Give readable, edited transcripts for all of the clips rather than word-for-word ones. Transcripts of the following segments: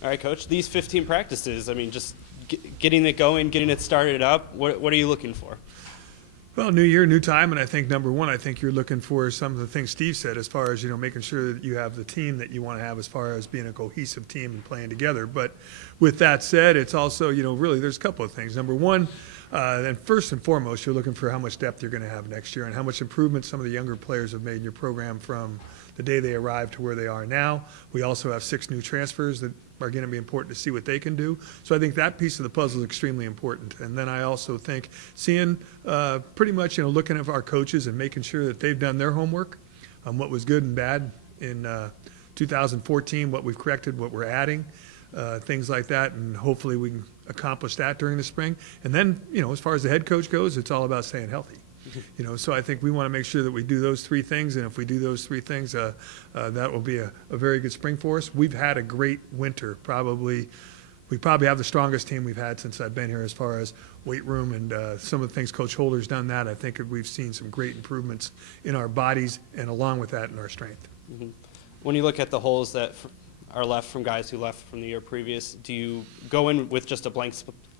All right, Coach. These 15 practices, I mean, just getting it going, getting it started up, what are you looking for? Well, new year, new time, and I think number one, I think you're looking for some of the things Steve said as far as, making sure that you have the team that you want to have as far as being a cohesive team and playing together. But with that said, it's also, really there's a couple of things. Number one, then first and foremost, you're looking for how much depth you're going to have next year and how much improvement some of the younger players have made in your program from the day they arrived to where they are now. We also have 6 new transfers that are going to be important to see what they can do. So I think that piece of the puzzle is extremely important. And then I also think seeing pretty much, looking at our coaches and making sure that they've done their homework on what was good and bad in 2014, what we've corrected, what we're adding, things like that. And hopefully we can accomplish that during the spring. And then, as far as the head coach goes, it's all about staying healthy. So I think we want to make sure that we do those 3 things, and if we do those 3 things, that will be a very good spring for us. We've had a great winter. We probably have the strongest team we've had since I've been here as far as weight room and some of the things Coach Holder's done that. I think we've seen some great improvements in our bodies and along with that in our strength. Mm-hmm. When you look at the holes that are left from guys who left from the year previous, do you go in with just a blank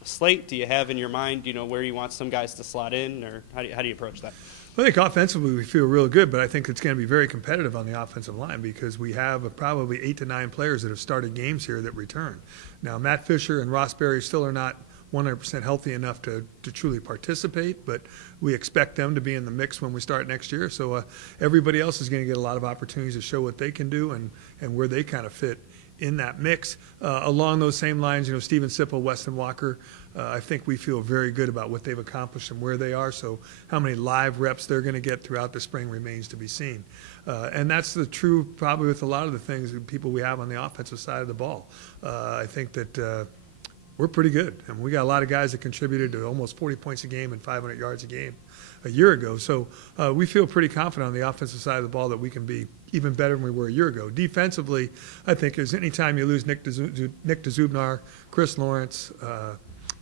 slate? Do you have in your mind, where you want some guys to slot in, or how do you approach that? I think offensively we feel real good, but I think it's going to be very competitive on the offensive line because we have probably 8 to 9 players that have started games here that return. Now, Matt Fisher and Ross Berry still are not 100% healthy enough to truly participate, but we expect them to be in the mix when we start next year. So everybody else is going to get a lot of opportunities to show what they can do and where they kind of fit in that mix. Along those same lines, Steven Sipple, Weston Walker, I think we feel very good about what they've accomplished and where they are. So how many live reps they're going to get throughout the spring remains to be seen. And that's the true probably with a lot of the things that people we have on the offensive side of the ball. I think that we're pretty good. I mean, we got a lot of guys that contributed to almost 40 points a game and 500 yards a game a year ago. So we feel pretty confident on the offensive side of the ball that we can be even better than we were a year ago. Defensively, I think is any time you lose Nick DeZubnar, Chris Lawrence,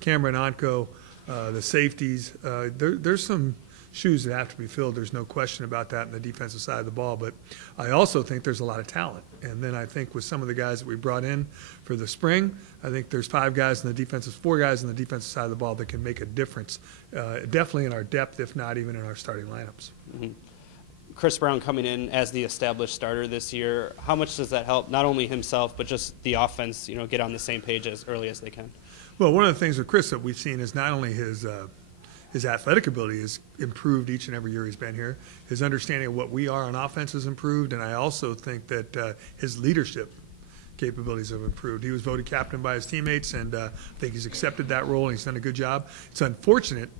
Cameron Onko, the safeties, there's some shoes that have to be filled. There's no question about that in the defensive side of the ball. But I also think there's a lot of talent. And then I think with some of the guys that we brought in for the spring, I think there's 4 guys in the defensive side of the ball that can make a difference, definitely in our depth, if not even in our starting lineups. Mm-hmm. Chris Brown coming in as the established starter this year, how much does that help not only himself but just the offense, get on the same page as early as they can? Well, one of the things with Chris that we've seen is not only his athletic ability has improved each and every year he's been here. His understanding of what we are on offense has improved, and I also think that his leadership capabilities have improved. He was voted captain by his teammates, and I think he's accepted that role, and he's done a good job. It's unfortunate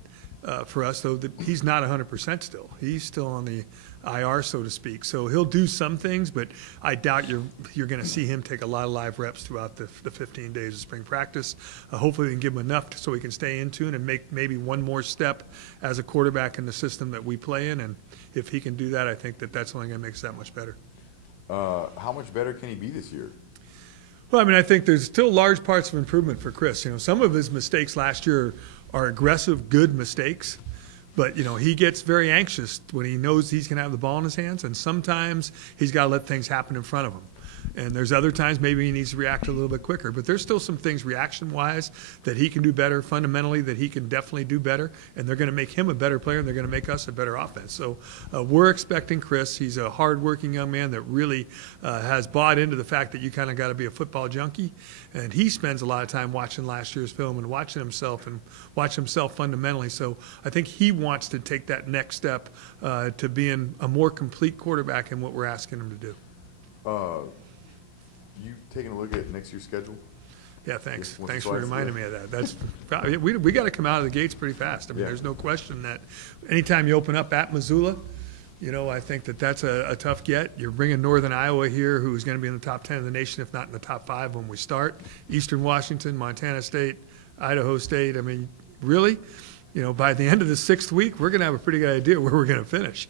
for us, though, that he's not 100% still. He's still on the IR, so to speak. So he'll do some things, but I doubt you're going to see him take a lot of live reps throughout the 15 days of spring practice. Hopefully we can give him enough so he can stay in tune and make maybe one more step as a quarterback in the system that we play in. And if he can do that, I think that's only going to make us that much better. How much better can he be this year? Well, I mean, I think there's still large parts of improvement for Chris. Some of his mistakes last year are aggressive, good mistakes. But, he gets very anxious when he knows he's going to have the ball in his hands, and sometimes he's got to let things happen in front of him. And there's other times maybe he needs to react a little bit quicker. But there's still some things reaction-wise that he can do better, fundamentally that he can definitely do better, and they're going to make him a better player, and they're going to make us a better offense. So we're expecting Chris. He's a hard-working young man that really has bought into the fact that you kind of got to be a football junkie. And he spends a lot of time watching last year's film and watching himself fundamentally. So I think he wants to take that next step to being a more complete quarterback in what we're asking him to do. You taking a look at next year's schedule? Yeah, thanks. Thanks for reminding me of that. That's probably, we got to come out of the gates pretty fast. I mean, There's no question that anytime you open up at Missoula, I think that's a tough get. You're bringing Northern Iowa here, who's going to be in the top 10 of the nation, if not in the top 5 when we start. Eastern Washington, Montana State, Idaho State. I mean, really? By the end of the 6th week, we're going to have a pretty good idea where we're going to finish.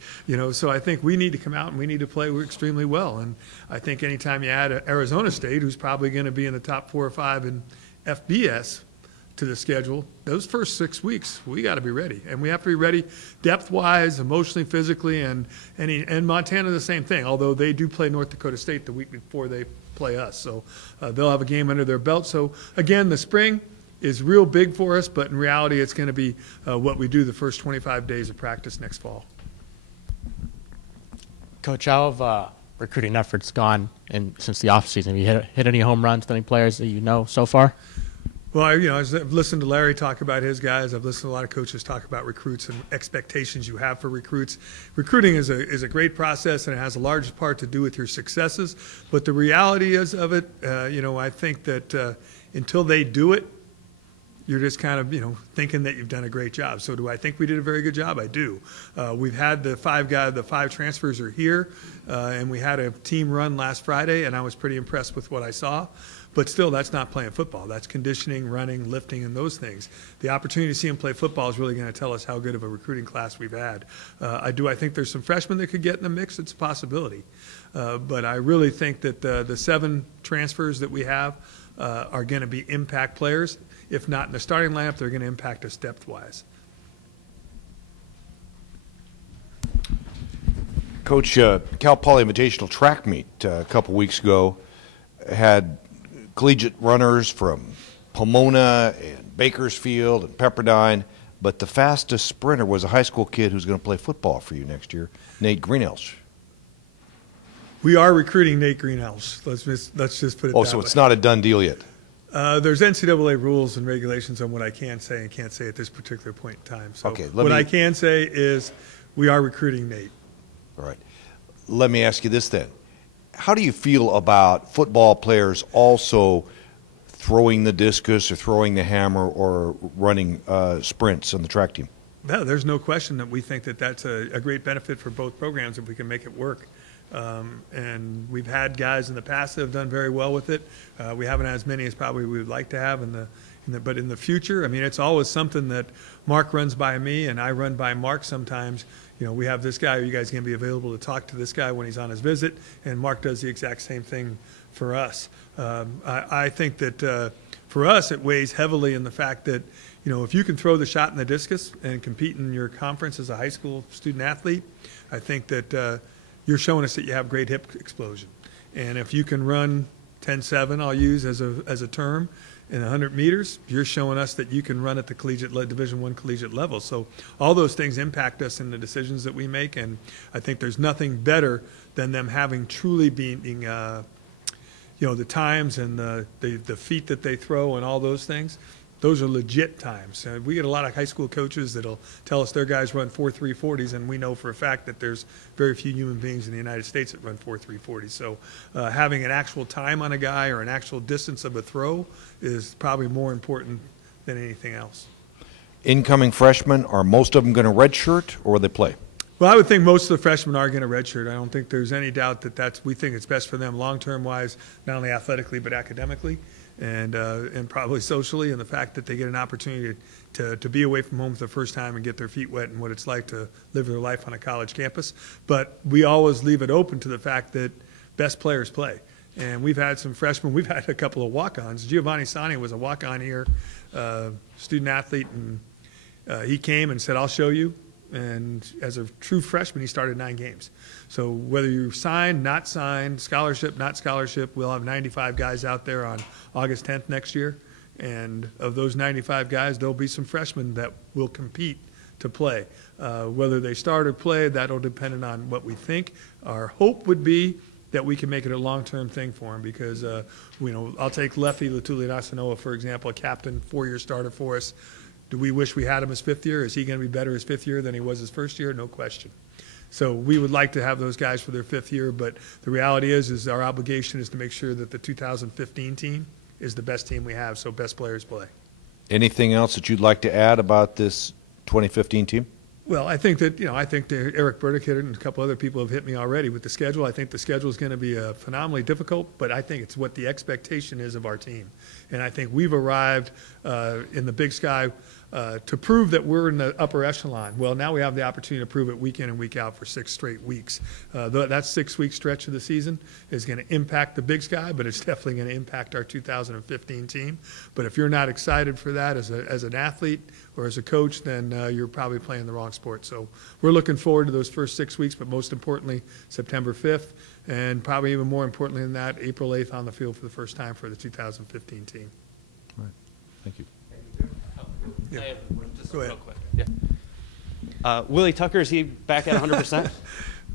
So I think we need to come out and we need to play extremely well. And I think anytime you add Arizona State, who's probably going to be in the top 4 or 5 in FBS to the schedule, those first 6 weeks, we got to be ready. And we have to be ready depth-wise, emotionally, physically, and Montana the same thing, although they do play North Dakota State the week before they play us. So they'll have a game under their belt. So, again, the spring is real big for us, but in reality it's going to be what we do the first 25 days of practice next fall. Coach, how have recruiting efforts gone since the offseason? Have you hit any home runs with any players that you know so far? Well, I've listened to Larry talk about his guys. I've listened to a lot of coaches talk about recruits and expectations you have for recruits. Recruiting is a great process, and it has a large part to do with your successes. But the reality is of it, I think that until they do it, you're just kind of, thinking that you've done a great job. So do I think we did a very good job? I do. We've had the five transfers are here, and we had a team run last Friday, and I was pretty impressed with what I saw. But still, that's not playing football. That's conditioning, running, lifting, and those things. The opportunity to see them play football is really going to tell us how good of a recruiting class we've had. I think there's some freshmen that could get in the mix. It's a possibility. But I really think that the 7 transfers that we have are going to be impact players. If not in the starting lineup, they're going to impact us depth-wise. Coach, Cal Poly Invitational track meet a couple weeks ago had collegiate runners from Pomona and Bakersfield and Pepperdine, but the fastest sprinter was a high school kid who's going to play football for you next year, Nate Greenelsh. We are recruiting Nate Greenelsh. Let's just put it that way. Oh, so it's not a done deal yet? There's NCAA rules and regulations on what I can say and can't say at this particular point in time. So okay, what I can say is we are recruiting Nate. All right. Let me ask you this then. How do you feel about football players also throwing the discus or throwing the hammer or running sprints on the track team? No, there's no question that we think that that's a great benefit for both programs if we can make it work. And we've had guys in the past that have done very well with it. We haven't had as many as probably we would like to have but in the future, I mean, it's always something that Mark runs by me and I run by Mark sometimes. We have this guy, are you guys going to be available to talk to this guy when he's on his visit? And Mark does the exact same thing for us. I think that for us, it weighs heavily in the fact that, if you can throw the shot in the discus and compete in your conference as a high school student athlete, I think that you're showing us that you have great hip explosion. And if you can run 10.7, I'll use as a term, in 100 meters, you're showing us that you can run at the Division I collegiate level. So all those things impact us in the decisions that we make, and I think there's nothing better than them having truly being, the times and the feet that they throw and all those things. Those are legit times. We get a lot of high school coaches that'll tell us their guys run 4.340s, and we know for a fact that there's very few human beings in the United States that run 4.340s. So having an actual time on a guy or an actual distance of a throw is probably more important than anything else. Incoming freshmen, are most of them going to redshirt or will they play? Well, I would think most of the freshmen are going to redshirt. I don't think there's any doubt that we think it's best for them long-term wise, not only athletically but academically. And probably socially, and the fact that they get an opportunity to be away from home for the first time and get their feet wet and what it's like to live their life on a college campus. But we always leave it open to the fact that best players play. And we've had some freshmen. We've had a couple of walk-ons. Giovanni Sani was a walk-on here, student athlete, and he came and said, "I'll show you." And as a true freshman, he started 9 games. So whether you sign, not sign, scholarship, not scholarship, we'll have 95 guys out there on August 10th next year. And of those 95 guys, there'll be some freshmen that will compete to play. Whether they start or play, that'll depend on what we think. Our hope would be that we can make it a long-term thing for him because, I'll take Leffy Latulilasanoa, for example, a captain, 4-year starter for us. Do we wish we had him his 5th year? Is he going to be better his 5th year than he was his 1st year? No question. So we would like to have those guys for their 5th year, but the reality is our obligation is to make sure that the 2015 team is the best team we have, so best players play. Anything else that you'd like to add about this 2015 team? Well, I think that, Eric Burdick and a couple other people have hit me already with the schedule. I think the schedule is going to be phenomenally difficult, but I think it's what the expectation is of our team. And I think we've arrived in the Big Sky to prove that we're in the upper echelon. Well, now we have the opportunity to prove it week in and week out for 6 straight weeks. That 6-week stretch of the season is going to impact the Big Sky, but it's definitely going to impact our 2015 team. But if you're not excited for that as an athlete or as a coach, then you're probably playing the wrong sport. So we're looking forward to those first 6 weeks, but most importantly, September 5th. and probably even more importantly than that, April 8th on the field for the first time for the 2015 team. Right. Thank you. Yeah. I have one just Go ahead. real quick. Yeah. Willie Tucker, is he back at 100%?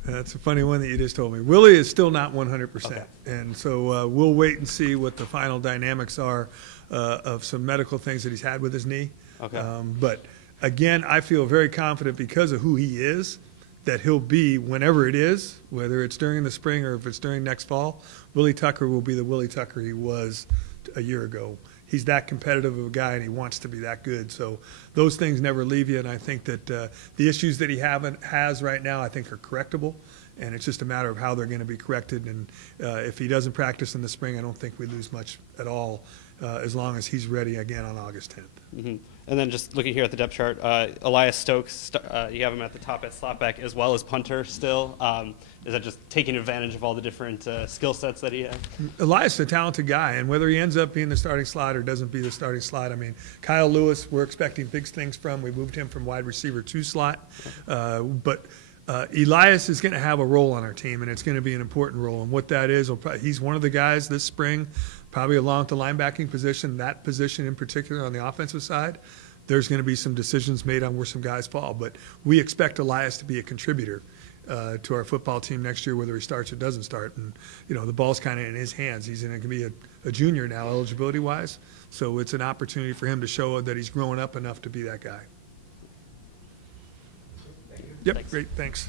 That's a funny one that you just told me. Willie is still not 100%. Okay. And so we'll wait and see what the final dynamics are of some medical things that he's had with his knee. Okay. But again, I feel very confident because of who he is that he'll be, whenever it is, whether it's during the spring or if it's during next fall, Willie Tucker will be the Willie Tucker he was a year ago. He's that competitive of a guy, and he wants to be that good. So those things never leave you, and I think that the issues that he has right now, I think, are correctable, and it's just a matter of how they're going to be corrected. And if he doesn't practice in the spring, I don't think we lose much at all as long as he's ready again on August 10th. Mm-hmm. And then just looking here at the depth chart, Elias Stokes, you have him at the top at slot back as well as punter still. Is that just taking advantage of all the different skill sets that he has? Elias is a talented guy, and whether he ends up being the starting slot or doesn't be the starting slot, I mean, Kyle Lewis, we're expecting big things from. We moved him from wide receiver to slot. But Elias is going to have a role on our team, and it's going to be an important role. And what that is, he's one of the guys this spring, probably along with the linebacking position, that position in particular on the offensive side, there's going to be some decisions made on where some guys fall. But we expect Elias to be a contributor to our football team next year, whether he starts or doesn't start. And, you know, the ball's kind of in his hands. He's going to be a junior now, eligibility-wise. So it's an opportunity for him to show that he's growing up enough to be that guy. Yep, Thanks. great, thanks.